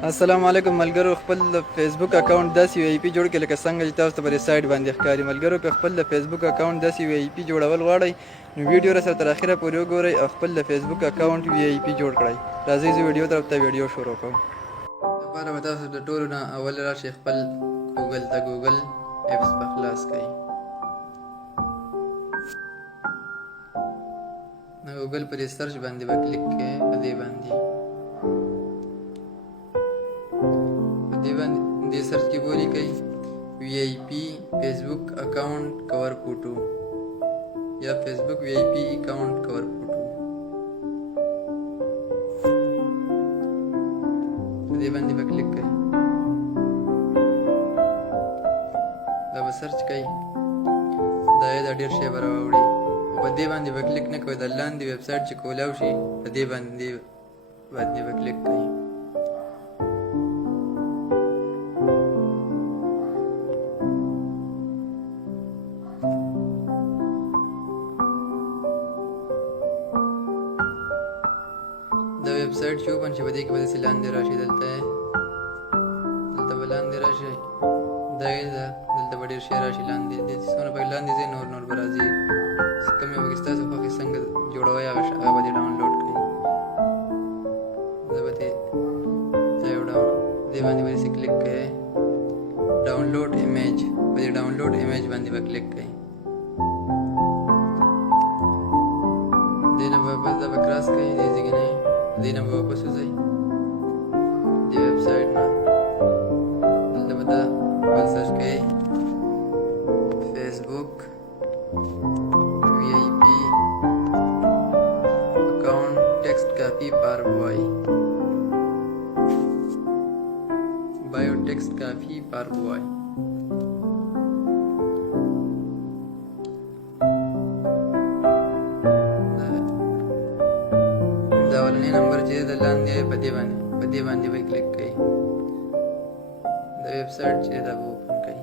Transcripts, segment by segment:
السلام علیکم ملګرو. خپل د فیسبوک اکاونټ داسې وی آی پی جوړ کړئ لکه څنګه چې تاسو ته په سایت باندې ښکاري. ملګرو که خپل د فیسبوک اکاونټ داسې وی آی پی جوړول غواړئ نو ویډیو را سره تر اخره پورې وګورئ او خپل د فیسبوک اکاونټ وی آی پی جوړ کړئ. راځئ زه ویډیو طرف ته ویډیو شروع کوم. لپاره به تاسو د ټولو نه اول راشئ خپل ګوګل ته، ګوګل اپس په خلاص کړئ. د ګوګل په دې سرچ باندې به کلیک کړئ. په دې باندې دې سرچ کې بولی کوي وی آی پی فیسبوک اکاؤنٹ کور فوٹو یا فیسبوک وی آی پی اکاؤنٹ کور فوٹو. دې باندې به کلیک کوي. دا به سرچ کوي. دا ډېر شی به راوړي. په دې باندې به کلیک نه کوئ. د لاندې ویب سایټ چې کولاو شي په دې باندې به کلیک کوئ. دا ویب سایټ چې اوپن شي په دې کې به داسې لاندې راشي. دلته به لاندې راشي. دا دلته به ډېر شی راشي لاندې. څومره پکې لاندې ځای نور به راځي. کوم یو پکې ستاسو خوښې څنګه جوړوئ هغه به دې ډاونلوډ کړئ. دا به دې یو ډول دې باندې به داسې کلیک کوئ. ډاونلوډ ایمیج په دې ډاونلوډ ایمیج باندې به کلیک کوئ. دې نه به بس دا به کراس کوئ. دې ځای کې نه دې نه به واپس وځئ دې ویب سایټ نه. دلته به دا بل سرچ کوئ فیسبوک وی آی پی اکاؤنٹ ٹیکسٹ کاپی فار بایو ٹیکسٹ کاپی فار بوائے. دا اولنی نمبر چې د لاندې په دې باندې به کلیک کوئ. د ویب سایټ چې دا به اوپن کوئ.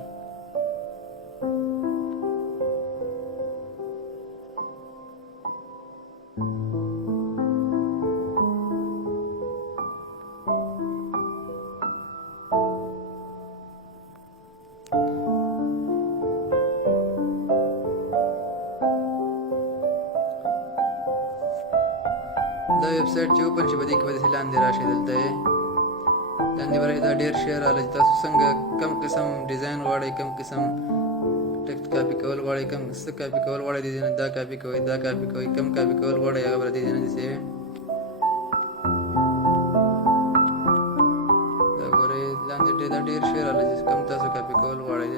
دا ویب سایټ چې اوپن شي په دې کې به داسې لاندې راشي. دلته لاندې به راشي. دا ډېر شی راغلی چې تاسو څنګه کم قسم ډیزاین غواړئ، کم قسم ټیکسټ کاپي کول غواړئ، کم څه کاپي کول غواړئ، د دې نه دا کاپي کوئ، دا کاپي کوئ. کم کاپي کول غواړئ هغه به د دې نه داسې دا ګورئ. لاندې دا ډېر شی راغلی چې کم تاسو کاپي کول غواړئ.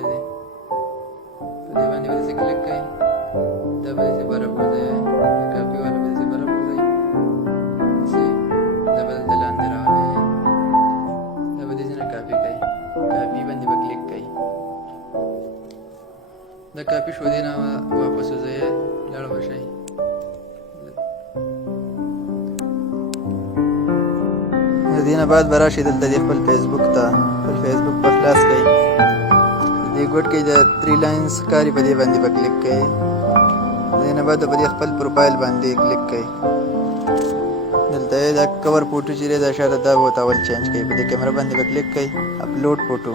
په دې باندې به داسې کلیک کوئ. دا به داسې برابر وځئ. کاپي والا به داسې برابر وځئ. دا به دلته لاندې راغلی. دا به داسې نه کاپي کوئ. کاپي باندې به کلیک کوئ. دا کاپي شو. دې نه واپس وځئ. لاړ به شئ. د دې نه بعد به راشئ دلته دې خپل فیسبوک ته. خپل فیسبوک په خلاص کوئ. دې ګوټ کې د 3 لاینز ښکاري په دې باندې به کلیک کوئ. د دې نه بعد به دې خپل پروفایل باندې کلیک کوئ. دلته دا کور فوټو چې دی دا شاته دا به ورته اول چینج کوئ. په دې کیمره باندې به کلیک کوئ. اپلوډ فوټو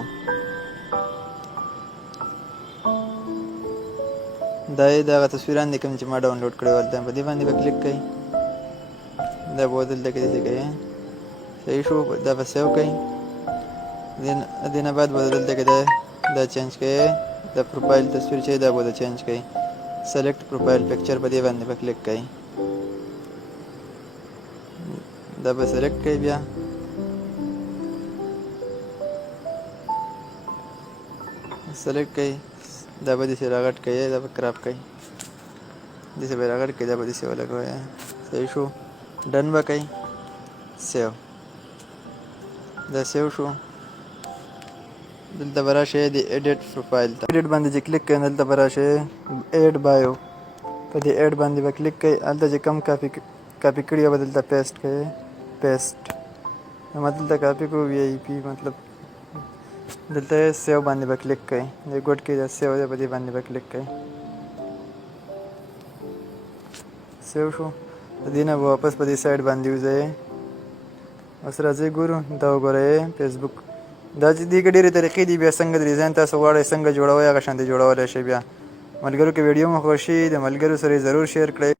دا یې دغه تصویران دي کوم چې ما ډاونلوډ کړي ول. په دې باندې به کلیک کوئ. دا به دلته کې داسې کوئ. صحیح شو. دا به سیو کوئ. دې نه بعد به دلته کې دا چینج کوئ. دا پروفایل تصویر چې دا به چینج کوئ. سلیکټ پروفایل پکچر په دې باندې به کلیک کوئ. دا به سلیکټ کوئ. بیا سلیکټ کوئ. دا به داسې راغټ کوئ. دا به کراپ کوئ. داسې به راغټ کوئ. دا به داسې ولګوئ. صحیح شو. ډن به کوئ. سیو. دا سیو شو. دلته به راشئ د ایډیټ پروفایل ته. ایډیټ باندې چې کلیک کوئ دلته به راشئ ایډ بایو. په دې ایډ باندې به کلیک کوئ. هلته چې کم کاپي کړي به دلته پیسټ کوئ. پیسټ مطلب کاپي کو وی آی پی مطلب دلته سیو باندې به کلیک کوئ. د ګوټ کې د سیو دی په دې باندې به کلیک کوئ. سیو شو. د دې نه به واپس په دې سایډ باندې وځئ اوس راځئ ګورو دا وګورئ فیسبوک دا چې دې کې ډېرې طریقې دي بیا څنګه د ډیزاین تاسو غواړئ څنګه جوړوئ هغه شانتې جوړولی شئ بیا ملګرو که ویډیو مو خوښ شي د ملګرو سره یې ضرور شیر کړئ